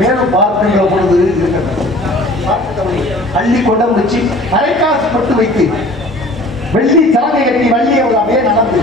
மேலும் பார்க்கின்ற பொழுது அள்ளி கொண்ட முடிச்சு அரைக்காசு பட்டு வைத்து வெள்ளி சாலை கட்டி வள்ளி அவள் அப்படியே நடந்து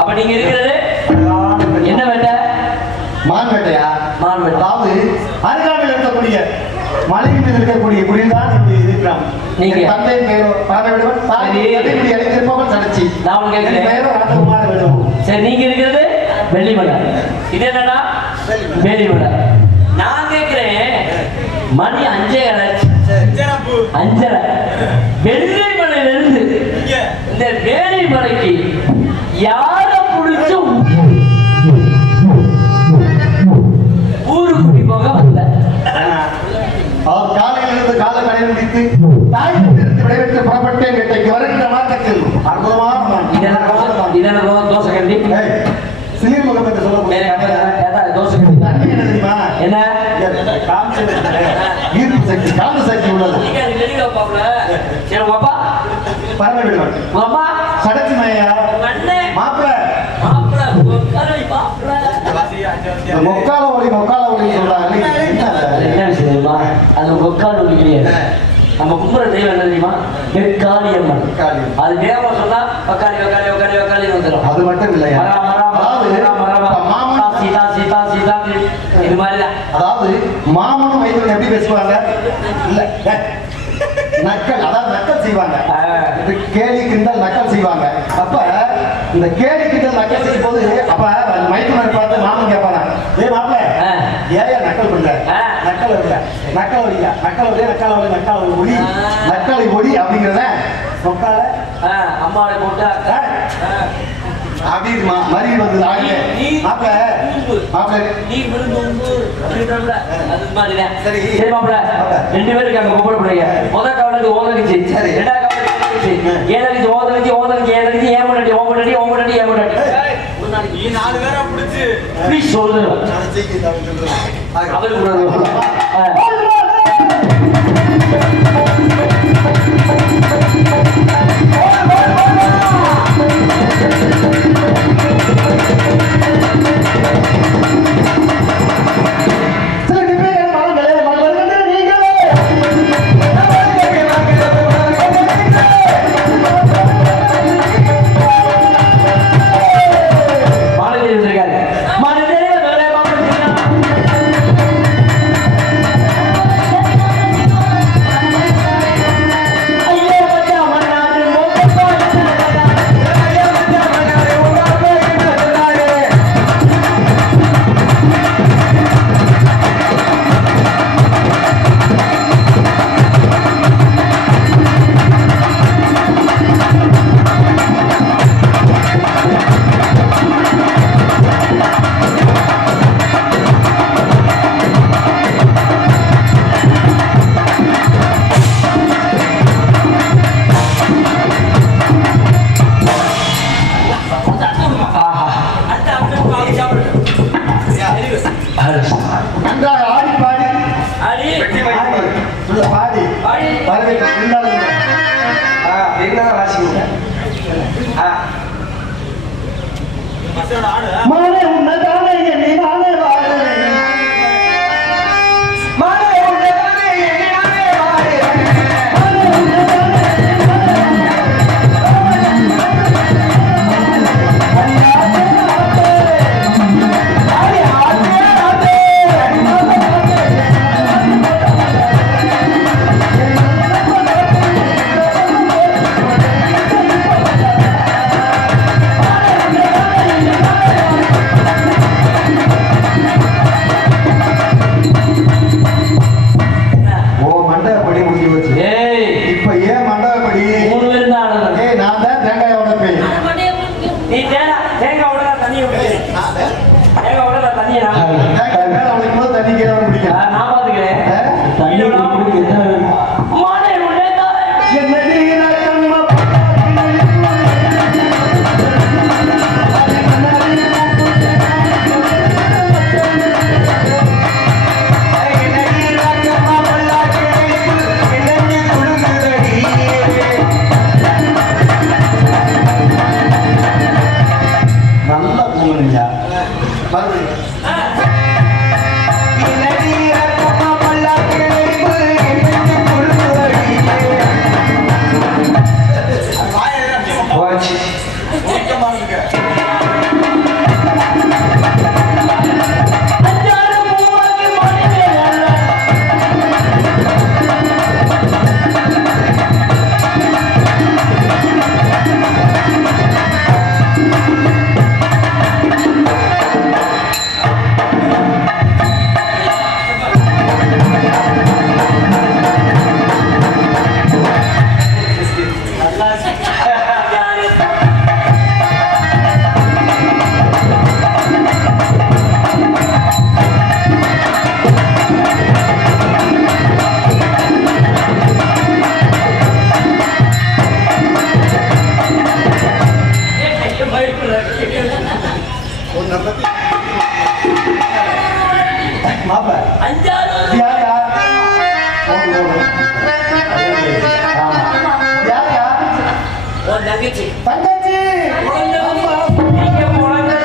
அப்ப நீங்க இருக்கிறது என்ன வேட்டை? மான் வேட்டையா? மான் வேட்டை. அதாவது அருகாமையில் இருக்கக்கூடிய மலையின் மீது இருக்கக்கூடிய குடிதான் இருக்கிறான். நீங்க தந்தை பேரோ பாரவிடுவன் சாதி அழைத்திருப்பவன் சடச்சி. நான் கேட்கிறேன் பேரோ ராஜகுமார விடுவோம். சரி, நீங்க இருக்கிறது வெள்ளிமலை. இது என்னன்னா வேலிமலை. நான் கேட்கிறேன் மணி 5:30 வெள்ளிமலையில இருந்து இந்த வேலிமலைக்கு யார புடிச்சு ஊருக்கு போக வந்த அவர் காலையிலிருந்து கால கடை முடித்து தாயிலிருந்து விடைபெற்று புறப்பட்டேன். இன்றைக்கு வருகின்ற மாற்றத்தில் அற்புதமான இதெல்லாம் தோசை கண்டி சிலீர் முகம் என்று சொல்லக்கூடிய தோசை கண்டி என்ன தெரியுமா? என்ன ஈர்ப்பு சக்தி, காந்த சக்தி உள்ளது. பரவாயில்லை அம்மா சடச்சி மையா மாப்பிள மொக்கால ஒளி சொல்றாங்க. என்ன விஷயமா? அது மொக்கால ஒளி கிடையாது. நம்ம கும்புற தெய்வம் என்ன தெரியுமா? வெக்காளி அம்மன். அது தேவமா சொன்னா வக்காளி வக்காளி வக்காளி வக்காளி வந்துடும். அது மட்டும் இல்லையா? சீதா சீதா சீதா இது மாதிரிதான். அதாவது மாமனும் மைதனும் எப்படி பேசுவாங்க? இல்ல நக்கல், அதாவது நக்கல் செய்வாங்க. கேலி கிண்டல் நக்கல் செய்வாங்க. அப்ப இந்த கேலி கிண்டல் நக்கல் செய்யும் போது அப்ப மைத்துனர் பார்த்து மாமன் கேட்பாங்க, ஏ மாப்பிள்ள ஏயா நக்கல் பண்ணல? நக்கல் இல்ல, நக்கல் ஒழியா, நக்கல் ஒழியா, நக்கல் ஒளி, நக்கல் ஒளி, நக்கலை ஒளி அப்படிங்கிறத மொக்கால அம்மாவை போட்டா அப்படி மறி வந்து சரி சரி மாப்பிள்ள 2 பேருக்கு அங்க கூப்பிட போறீங்க. முதல் கவலைக்கு ஓதலிச்சு, ரெண்டாவது கவலைக்கு ஏதலிச்சு ஓதலிச்சு ஓதலிச்சு ஏதலிச்சு ஏமாட்டி ஓமாட்டி ஓமாட்டி ஏமாட்டி 4 பேரா பிடிச்சு நீ சொல்லுங்க அவர் கூட மாப்பிள அஞ்சாறு யார் யார் யார் யார் உன் தங்கச்சி தங்கச்சி நீங்க குழந்தை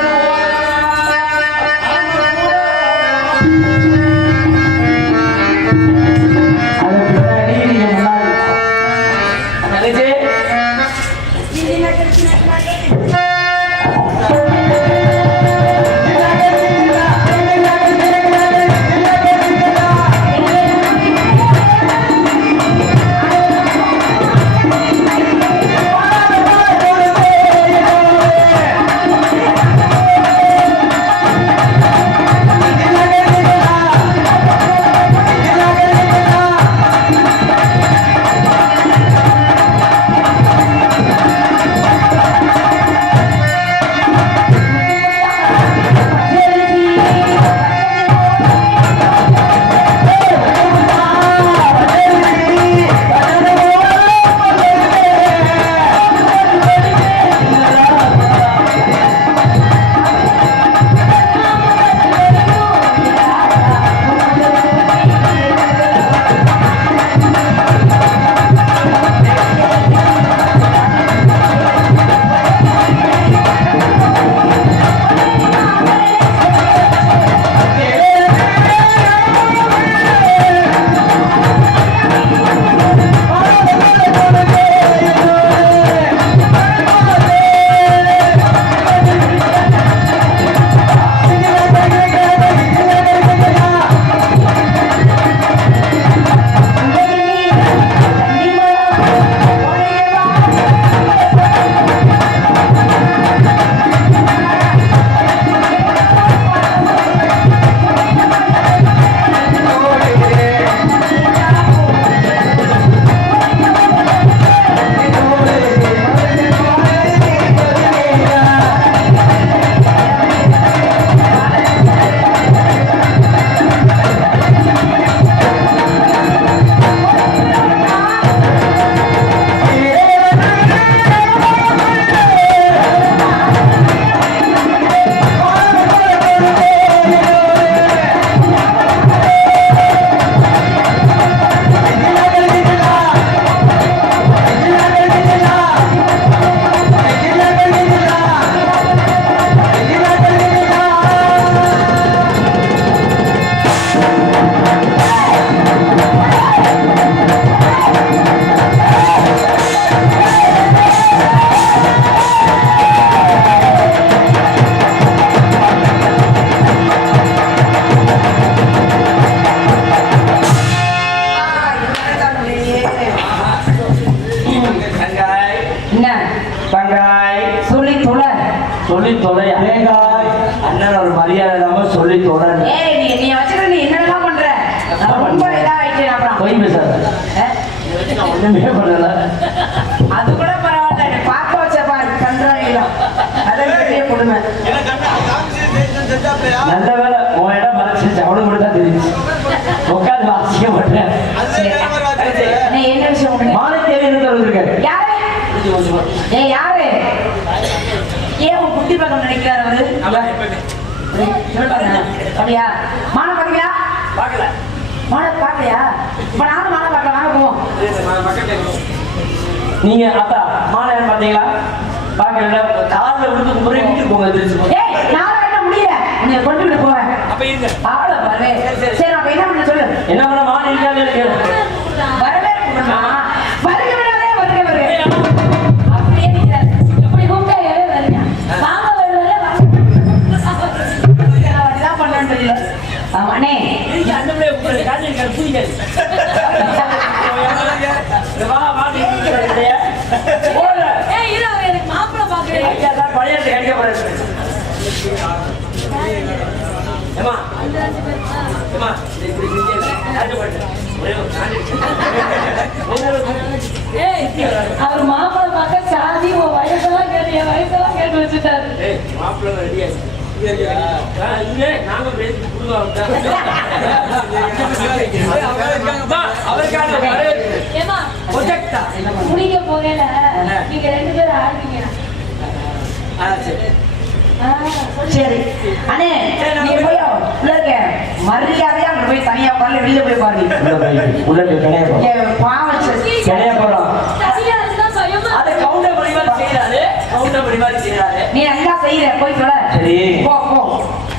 சொல்லி தொலை அண்ணன் ஒரு மரியாதை இல்லாம சொல்லி தொலை நீ வச்சுட்டு நீ என்னெல்லாம் பண்ற ரொம்ப இதா ஆயிட்டேன் அப்புறம் போய் பேசாத ஒண்ணுமே பண்ணல அது கூட பரவாயில்ல பார்க்க வச்ச பாரு கன்றாயிலும் அதான் பெரிய கொடுமை நல்ல வேலை உன் இடம் மறைச்சிருச்சு அவனுக்கு மட்டும் தான் தெரியுது உட்காந்து வாசிக்க மாட்டேன் நீ என்ன விஷயம் மாலை தேவை என்ன தருவதற்கு யாரு ஏய் யாரு ஏன் உன் குட்டி பக்கம் நினைக்கிறாரு அவரு அப்படியா மான பாக்கலையா பார்க்கல மான பாக்கலையா இப்ப நானும் மான பார்க்க வாங்க போவோம் நீங்க அத்தா மாலை பாத்தீங்களா பாக்கல கார்ல விழுந்து முறை வீட்டுக்கு போங்க தெரிஞ்சு ஏய் நான் என்ன முடியல உன்னை கொண்டு விட்டு போவேன் அப்ப இருங்க ஆள பாரு சரி அப்ப என்ன பண்ண சொல்லு என்ன பண்ண மாலை இருக்காது கேளு வரவே கூடமா வருக விடாதே வருக வருக அப்படியே நிக்கிறாரு எப்படி கூப்பிட்டா ஏவே வருங்க வாங்க வருவாரே அப்படிதான் பண்ணான்னு தெரியல ஆமாண்ணே நீங்க அந்த பிள்ளைய உட்காரு காஞ்சி இருக்காரு புரியுங்க வா வா நீங்க போல ஏய் இரு எனக்கு மாப்பிள பாக்குறேன் ஐயா தான் பழையது கடிக்க போறாரு ஏமா ஏமா இப்படி செஞ்சே காஞ்சு போட்டு ஒரே ஒரு காஞ்சி ஏய் அவர் மாப்பிள பார்க்க சாதி ஓ வயசெல்லாம் கேட்டு வச்சுட்டாரு ஏய் மாப்பிள்ளை ரெடியா இங்கே நாங்க பேசி புடுவாங்க அவருக்கான ஏமா ப்ரொஜெக்டா முடிக்க போகல நீங்க ரெண்டு பேரும் ஆடுவீங்க சரி அண்ணே நீ போய் உள்ள இருக்க மரியாதையா அங்க போய் தனியா உட்கார்ந்து வெளியில போய் பாருங்க. உள்ள போய் கிடையாது பாவம் கிடையாது போறோம். அது கவுண்டர் படி மாதிரி செய்யறாரு, கவுண்டர் படி மாதிரி செய்யறாரு. நீ நல்லா செய்யற போய் சொல்ல. சரி போ போ.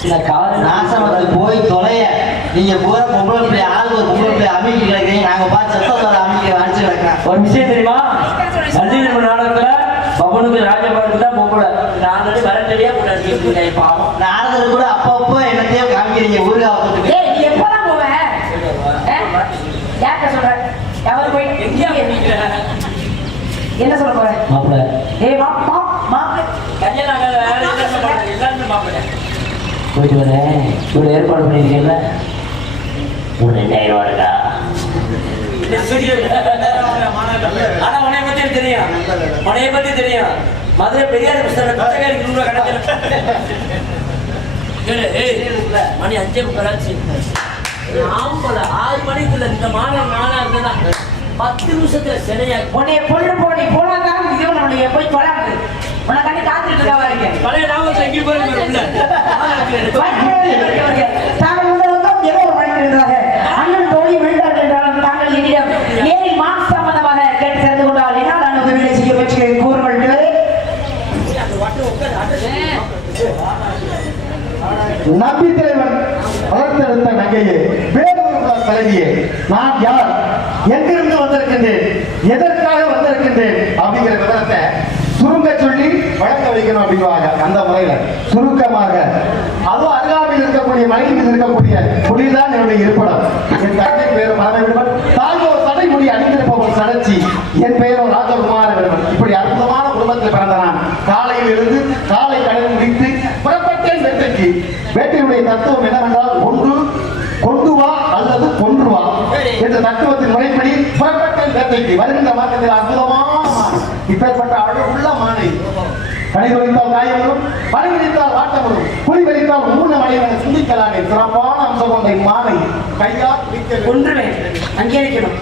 இந்த கால நாசமத்து போய் தொலைய. நீங்க பூரா பொம்பளை பிள்ளை ஆள் ஒரு பொம்பளை பிள்ளை அமைக்கி கிடக்குறீங்க. நாங்க பார்த்து சத்தத்தோட அமைக்க அடிச்சு கிடக்கிறேன். ஒரு விஷயம் தெரியுமா? நந்தினிமன் நாடகத்துல பவனுக்கு ராஜபாட்டுக்கு தான் பொம்பளை. நான் வந்து வரட்டடியா கொண்டாடி பாவம். நாரதர் கூட அப்பப்போ என்னத்தையோ காமிக்கிறீங்க ஊருகா வந்துட்டு. ஏய் நீ எப்பதான் போவ? யார்கிட்ட சொல்ற? எவர் போய் எங்கேயா போயிட்டு என்ன சொல்ல போற? மாப்பிள்ள ஏய் மாப்பிள்ளை கல்யாணம் ஆகாத வேற என்ன பண்ணுறாங்க? எல்லாருமே மாப்பிள்ளை. போயிட்டு வரேன். இவ்வளவு ஏற்பாடு பண்ணிருக்கீங்கல்ல, ஒரு 2000 ரூபா இருக்கா? ஆனா உன்னைய பத்தி எனக்கு தெரியும், உன்னைய பத்தி தெரியும். மதுரை பெரியார் புஸ்தகம் பிச்சைக்காரிக்கு 100 ரூபா கிடைக்கல. மணி 5:30 ஆச்சு. ஆம்பளை 6 மணிக்குள்ள இந்த மாதம் நானா இருந்ததா 10 நிமிஷத்துல சிலையா உன்னைய பொண்ணு போடி போனாதான் இது உன்னைய போய் தொடாது. உன்னை கண்டு காத்துட்டு இருக்கா வாங்க. பழைய நாமத்தை எங்கே போயிருந்த தாங்கள் வந்தவர்கள் ஏதோ ஒரு வழக்கு இருந்தாங்க. அண்ணன் தோழி விழுந்தார்கள் என்றாலும் தாங்கள் என்னிடம் நேரில் மார்க் சம்பந்தமாக கேட்டு தெரிந்து கொண்டால் என்னால் நான் உதவியை செய்ய முயற்சி கூறுங்கள். நம்பி தலைவன் வளர்த்தெடுத்த நகையே, வேலூர் தலைவியே, நான் யார், எங்கிருந்து வந்திருக்கின்றேன், எதற்காக வந்திருக்கின்றேன் அப்படிங்கிற விவரத்தை சுருங்க சொல்லி வழங்க வைக்கணும் அப்படின்வாங்க. அந்த முறையில சுருக்கமாக அதுவும் அருகாமையில் இருக்கக்கூடிய மலை மீது இருக்கக்கூடிய குடிதான் என்னுடைய இருப்பிடம். என் தந்தை பெயர் மரபன், தாய் ஒரு தடை முடி அணிந்திருப்பவன் சடச்சி, என் பெயரோ ராஜகுமார விடுவன். இப்படி அற்புதமான குடும்பத்தில் பிறந்த நான் காலையில் இருந்து காலை கடல் முடித்து புறப்பட்டேன் வேட்டைக்கு. வேட்டையுடைய தத்துவம் என்னவென்றால், ஒன்று கொண்டு வா அல்லது கொன்று வா என்ற தத்துவத்தின் முறைப்படி புறப்பட்டேன் வேட்டைக்கு. வருகின்ற மாற்றத்தில் அற்புதமான இப்பேற்பட்ட அழகுள்ள மானை கனி வலித்தால் காயமும், பனி வலித்தால் வாட்டமும், குடி வலித்தால் மூணு மனைவனை சிந்திக்கலானே. சிறப்பான அம்சம் கொண்ட இம்மானை கையால் பிடிக்க ஒன்றுவேன் அங்கே இருக்கணும்.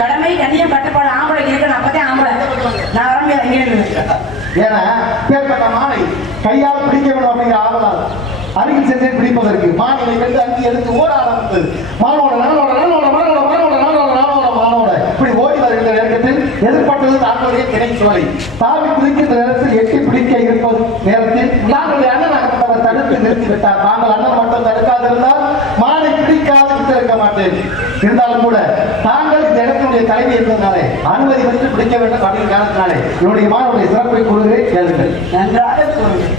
கடமை கண்ணியம் கட்டுப்பாடு ஆம்பளை இருக்கணும். அப்பதான் ஆம்பளை. நான் வர முடியாது அங்கே இருக்கணும். ஏன்னா பேர்பட்ட மானை கையால் பிடிக்க வேண்டும் அப்படிங்கிற ஆவலால் அருகில் சென்றே பிடிப்பதற்கு மானை கண்டு அங்கே எடுத்து ஓட ஆரம்பித்தது. மானோட நானோட நானோட மானோட மானோட நானோட நானோட மானோட இப்படி ஓடி வருகின்ற நேரத்தில் எதிர்பட்டது தாங்களுடைய திணை சோலை. தாவி பிடிக்கின்ற நேரத்தில் எட்டி பிடிக்க இருப்பது நேரத்தில் தாங்களுடைய அண்ணன் அவர் தடுத்து நிறுத்திவிட்டார். தாங்கள் அண்ணன் மட்டும் தடுக்காதிருந்தால் மானை பிடிக்காது விட்டிருக்க மாட்டேன். இருந்தாலும் கூட தாங்கள் இந்த இடத்தினுடைய தலைவி இருந்ததுனாலே அனுமதி வந்து பிடிக்க வேண்டும் அப்படின்னு காரணத்தினாலே என்னுடைய மாணவருடைய சிறப்பை கூறுகிறேன், கேளுங்கள். நன்றாக கூறுங்கள்.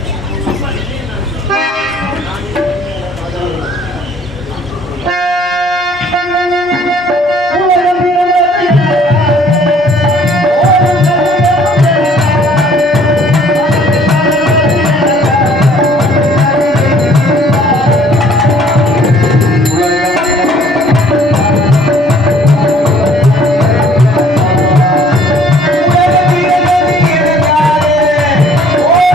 ஓ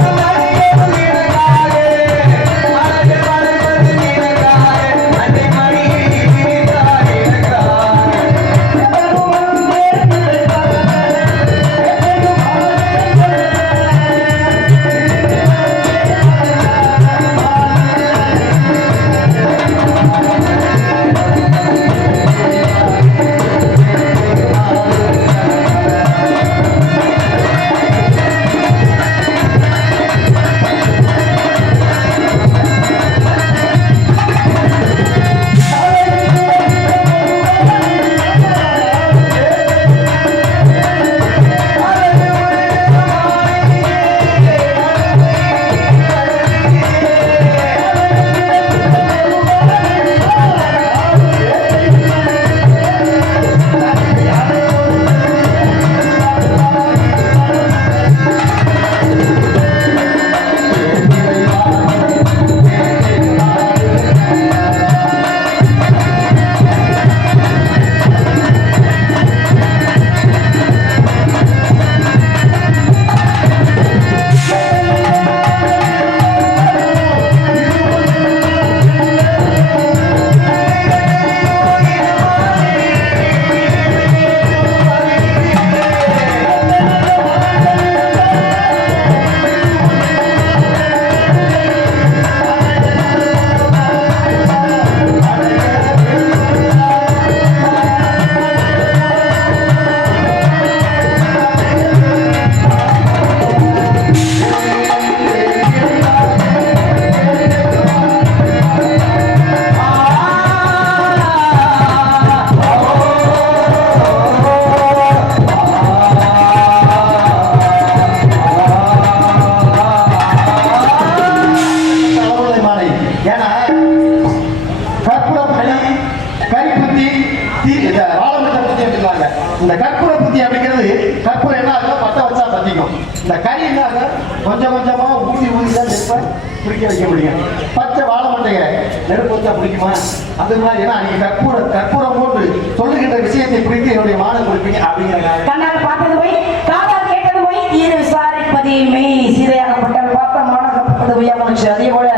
இந்த கற்பூர புத்தி அப்படிங்கிறது கற்பூரம் என்ன ஆகும் பட்ட வச்சா பத்திக்கும். இந்த கறி என்ன ஆகும் கொஞ்சம் கொஞ்சமா ஊதி ஊதி தான் நெருப்பை பிடிக்க வைக்க முடியும். பச்சை வாழை மட்டையை நெருப்பு வச்சா பிடிக்குமா? அது மாதிரி ஏன்னா நீங்க கற்பூரம் போட்டு சொல்லுகின்ற விஷயத்தை பிடித்து என்னுடைய மானம் கொடுப்பீங்க அப்படிங்கிற கண்ணால் பார்த்தது போய் காதால் கேட்டது போய் இது விசாரிப்பதே மெய். சீதையாகப்பட்டவள் பார்த்த மாணகப்பட்டது பொய்யா போச்சு. அதே போல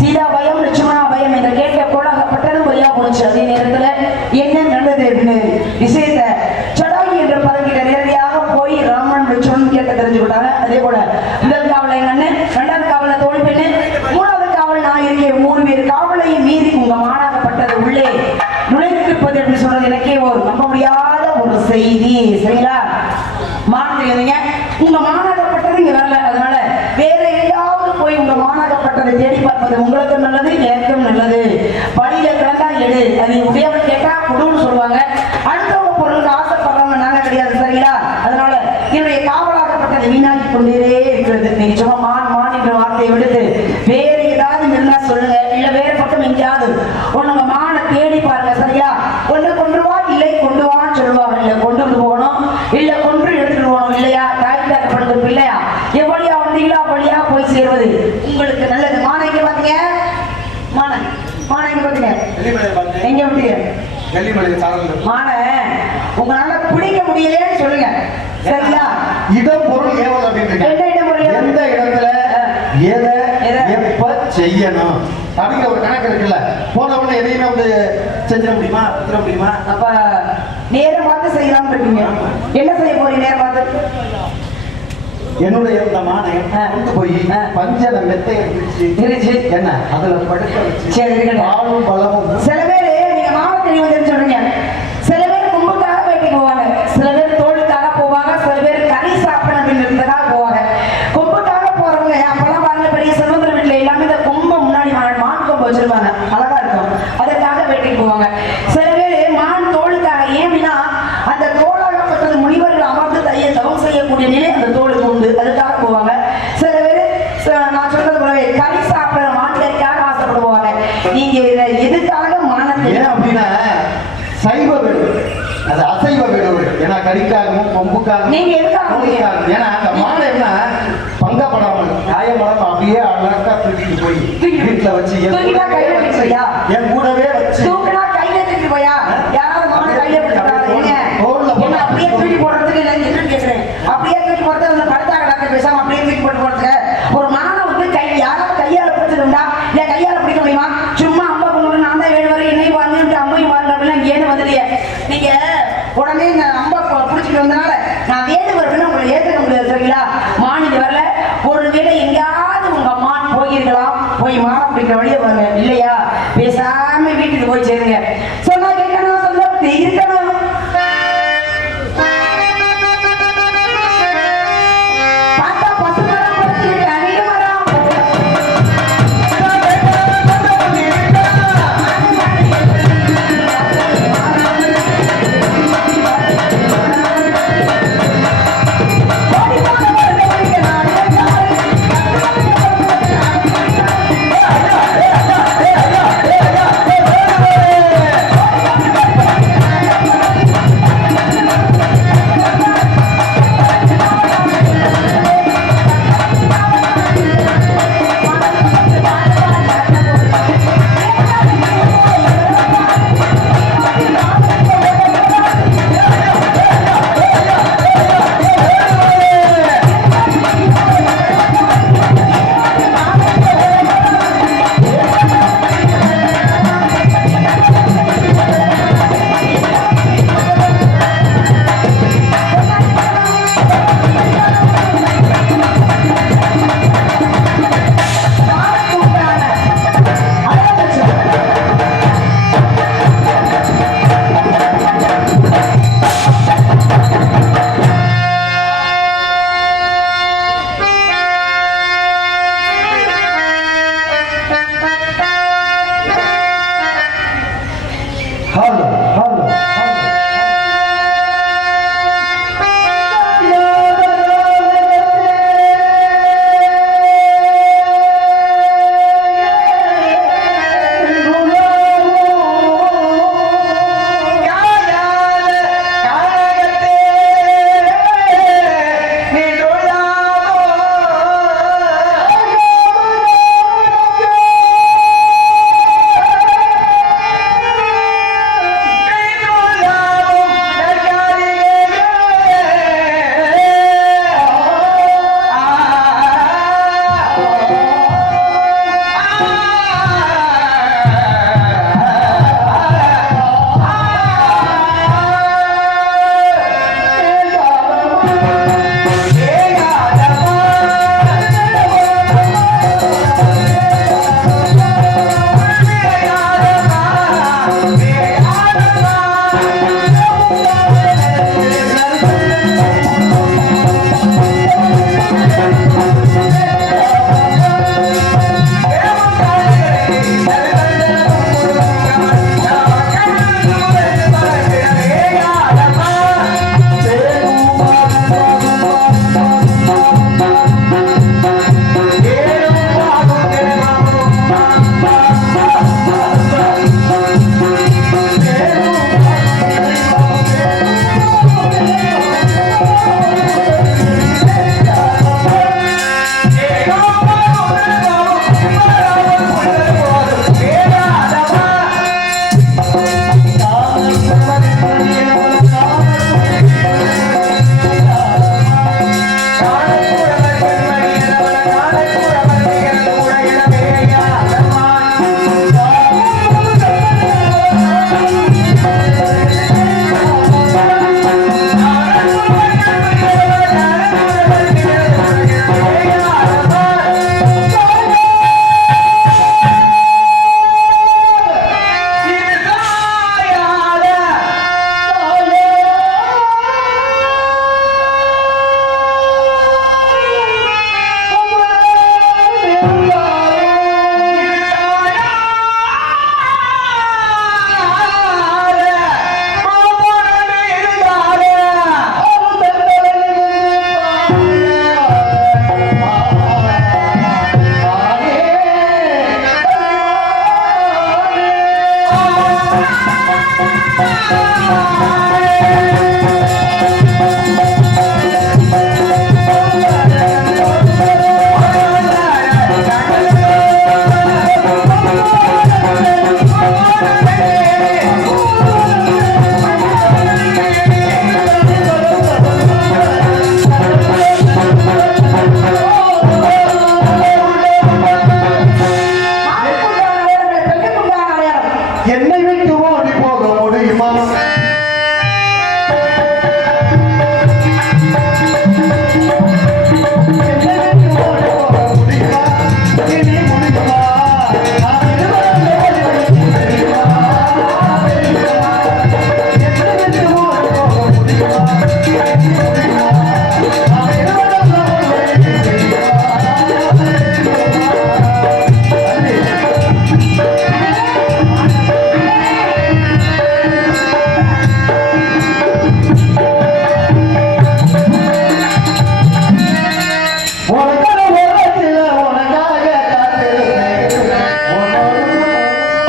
சீதா பயம் லட்சுமணா பயம் என்று கேட்க கோலாகப்பட்டது பொய்யா போச்சு. அதே நேரத்துல என்ன நல்லது விஷயத்த சடாகி என்ற பதவியில நேரடியாக போய் ராமன் லட்சுமணன் கேட்க தெரிஞ்சுக்கிட்டாங்க. அதே போல முதல் காவலை எங்க அண்ணன், இரண்டாவது காவல தோழி பெண்ணு, மூணாவது காவல் நான் இருக்கேன். 3 பேர் காவலையும் மீறி உங்க மாணாகப்பட்டது உள்ளே நுழைந்திருப்பது என்று சொல்றது எனக்கே ஒரு நம்ப முடியாத ஒரு செய்தி. சரிங்களா? மாணவங்க உங்க மாணாகப்பட்டது இங்க வரல, அதனால வேற எங்காவது போய் உங்க மாணாகப்பட்டதை தேடி பார்ப்பது உங்களுக்கு நல்லது, எனக்கும் நல்லது. பழியில கிடந்தா எடு, அது உடையவன் கேட்டா குடுன்னு சொல்லுவாங்க. அடுத்தவங்க பொருளுக்கு ஆசைப்படுறவங்க நாங்க கிடையாது. சரிங்களா? அதனால என்னுடைய காவலாகப்பட்டது வீணாகி கொண்டே இருக்கிறது. நீங்க சும்மா மான் மான் என்ற வார்த்தையை விடுத்து வேற ஏதாவது இருந்தா சொல்லுங்க. இல்ல வேற பக்கம் எங்கேயாவது உங்க மான தேடி பாருங்க. சரியா? ஒண்ணு கொண்டு வா, இல்லை கொண்டு வான்னு சொல்லுவாங்க. இல்ல கொண்டு வந்து போகணும், இல்ல கொன்று எடுத்துட்டு போகணும். இல்லையா? தாய்த்தாக்கப்படுறது இல்லையா? எவ்வளியா வந்தீங்களோ வழியா போய் சேர்வது உங்களுக்கு நல்லது. மான எங்க பாத்தீங்க? மான எங்க பாத்தீங்க? எங்க விட்டீங்க? மான உங்களால பிடிக்க முடியலன்னு சொல்லுங்க. சரியா? இடம் பொருள் ஏவல் அப்படின்னு எந்த இடம் பொருள் ஏவல்? எந்த இடத்துல எதை எப்ப செய்யணும் அப்படிங்கிற ஒரு கணக்கு இருக்குல்ல. போன உடனே எதையுமே வந்து செஞ்சிட முடியுமா, வித்துட முடியுமா? அப்ப நேரம் பார்த்து செய்யலாம்னு இருக்கீங்க. என்ன செய்ய போறீங்க நேரம் பார்த்து? என்னுடைய இந்த மானை கொண்டு போய் பஞ்சன மெத்தையை பிரிச்சு என்ன அதுல படுக்க வச்சு சரி இருக்கட்டும். பாலும் பழமும். சில பேர் நீங்க மாவட்டத்தில் வந்து சொல்றீங்க, சில பேர் கும்புக்காக வேட்டைக்கு போவாங்க, சில பேர் தோளுக்காக போவாங்க, சில பேர் கறி சாப்பிடணும் அப்படின்றதுக்காக போவாங்க. கொம்புக்காக போறவங்க அப்பெல்லாம் பாருங்க, பெரிய செல்வந்தர் வீட்டுல எல்லாமே இந்த கொம்பை முன்னாடி மான் கொம்பு வச்சிருப்பாங்க, அழகா இருக்கும், அதற்காக வேட்டைக்கு போவாங்க. சில பேர் மான் தோளுக்காக. ஏன் அப்படின்னா அந்த தோளாகப்பட்டது முனிவர்கள் அமர்ந்து தவம் செய்யக்கூடிய நிலை அந்த தோளுக்கு உண்டு, அதுக்காக போவாங்க. சில பேர் நான் சொல்றது போலவே கறி சாப்பிடுற மாட்டுக்காக ஆசைப்படுவாங்க. நீங்க எதுக்காக மானத்தை அப்படின்னா சைவ வீடு, அது அசைவ வீடு. ஏன்னா கறிக்காகவும் கொம்புக்காகவும் நீங்க எதுக்காக? ஏன்னா அந்த மானை என்ன பங்கப்படாமல் காயப்படாம அப்படியே அழகா தூக்கிட்டு போய் வீட்டுல வச்சு என் கூடவே வச்சு தூக்கினா கையில தூக்கிட்டு போயா? யாராவது மான கையில பிடிச்சிருக்காங்க அப்படியே தூக்கி போடுறதுக்கு என்னன்னு கேட்கிறேன். அப்படியே தூக்கி போடுறது அந்த படுத்தா கிடக்க பேசாம அப்படியே தூக்கி போட்டு போடுறதுக்கு ஒரு மானை வந்து கை யாராவது கையால பிடிச்சிருந்தா இல்ல கையால பிடிக்க முடியுமா? சும்மா அம்மா கொண்டு நான் தான் 7 வரை என்னையும் பாருங்க அம்மையும் பாருங்க அப்படின்னா ஏன்னு வந்துலையே நீங்க உடனே இந்த அம்பா பிடிச்சிட்டு வந்தனால நான் வேண்டு வரணும்னு உங்களை ஏற்றுக்க முடியாது. சரிங்களா? மானிக்கு வரல, ஒரு வேளை எங்கேயாவது உங்க மான் போயிருக்கலாம், போய் மானை பிடிக்கிற வழியை பாருங்க. இல்லையா? பேசாம வீட்டுக்கு போய் சேருங்க. சொன்னா கேட்கணும், சொல்ல இருக்கணும். பார்த்தா பசு மரம் படுத்துக்கிட்டு அணில் மரம் என்னை விட்டு ஓடி போக முடியுமா? என்னை விட்டு ஓடி போக முடியுமா? இனி முடியுமா? நான் இருவரும் ஓடி முடியுமா? என்னை விட்டு ஓடி போக முடியுமா? இனி முடியுமா? நான் இருவரும் ஓடி முடியுமா? உனக்காக ஓரத்தில் உனக்காக காத்திருந்தேன்.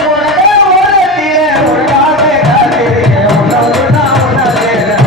உனக்காக ஓரத்தில் உனக்காக காத்திருக்கேன். உன்னோடு நான் உணர்கிறேன்.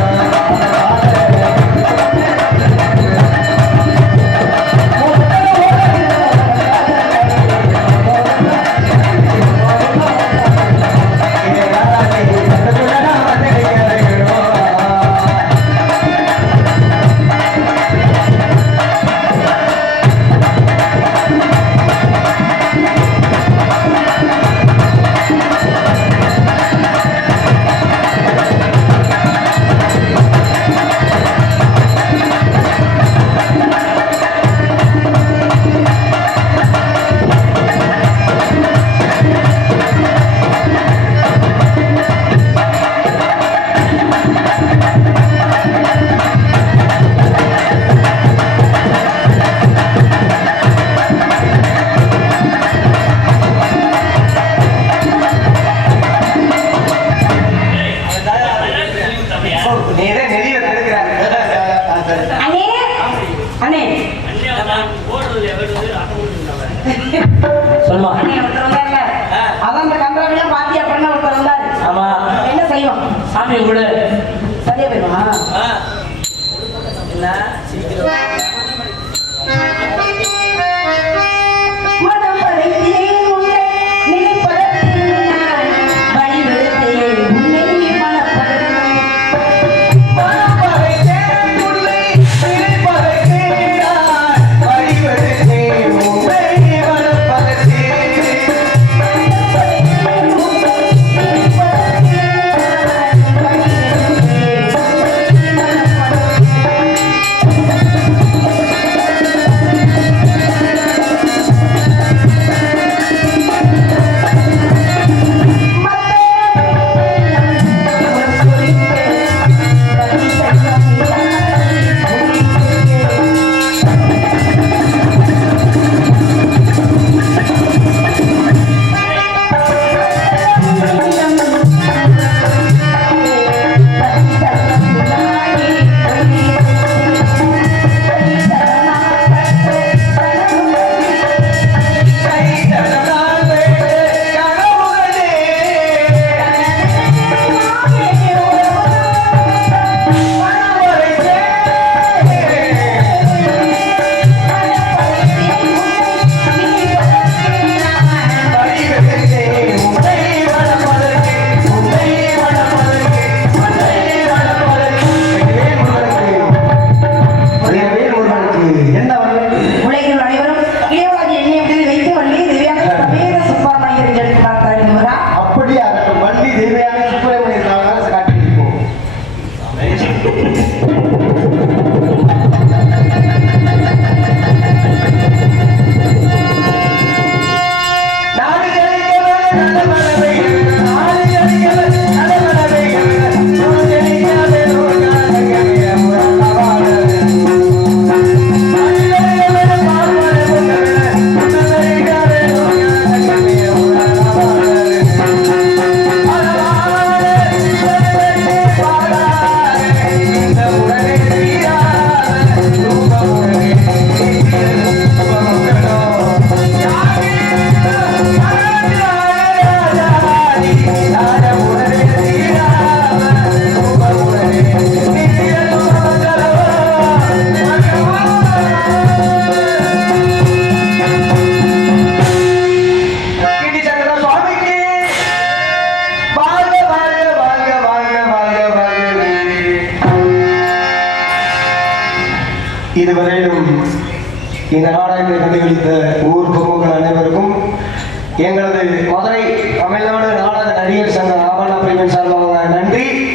அண்ணே அண்ணே சொல்லுமா. அண்ணே ஒருத்தர் வந்தாருல அதான் அந்த கன்றாவிலாம் பாத்தியா பண்ண ஒருத்தர் வந்தாரு. ஆமா. என்ன செய்வோம்? சாமி கூட சரியா போயிடுமா? என்ன சீக்கிரம் மனம் படைத்தேன் உன்னை நினைப்பதற்கு நான் வழிவிடுத்தேன் உன்னை மனப்பதற்கு. மனம் படைத்தேன் உன்னை நினைப்பதற்கு நான் வழிவிடுத்தேன் உன்னை மறப்பதற்கு. படைத்தேன் உன்னை நினைப்பதற்கு நான் வழிவிடுத்தேன் உன்னை மனப்பதற்கு. இதுவரையிலும் இந்த நாடகத்தை கண்டுகளித்த ஊர் பொதுமக்கள் அனைவருக்கும் எங்களது மதுரை தமிழ்நாடு